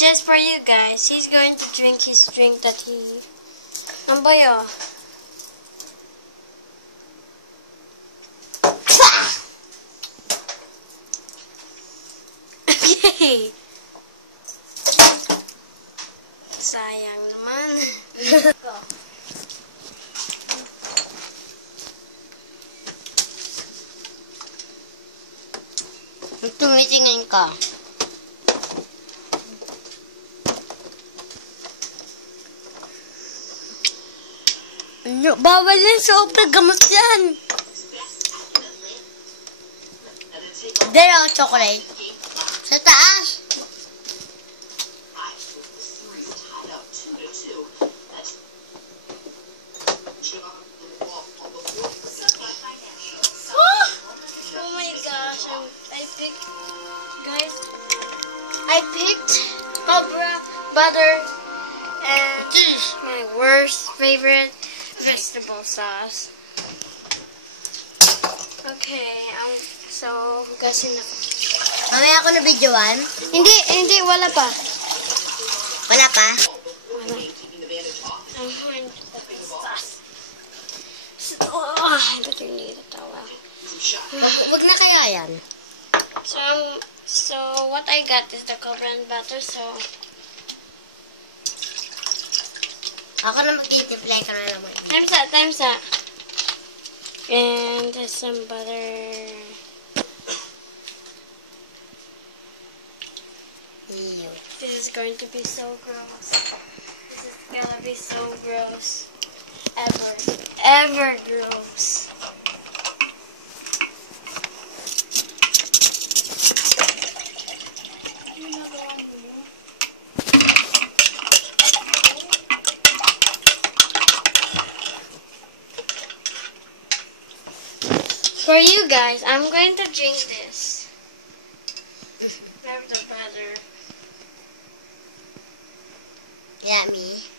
Just for you guys. He's going to drink his drink that he... Ano ba yun? Okay. Sayang naman. Tumitingin ka. Ano? Bawal yan. Sobrang gamot yan. There ang chocolate. Sa taas. Oh my gosh. I picked cobra butter and my worst favorite vegetable sauce. Okay, so gasin na. Mamaya ako na videoan. Hindi, wala pa. Wala pa? Wala. I don't need a towel. Huwag na kaya yan. So what I got is the cobra and butter, so Ako na magtitimpla ka na naman. times that. And there's some butter. Ew. This is going to be so gross. This is gonna be so gross. Ever gross. For you guys, I'm going to drink this. Grab the butter. Yeah, me.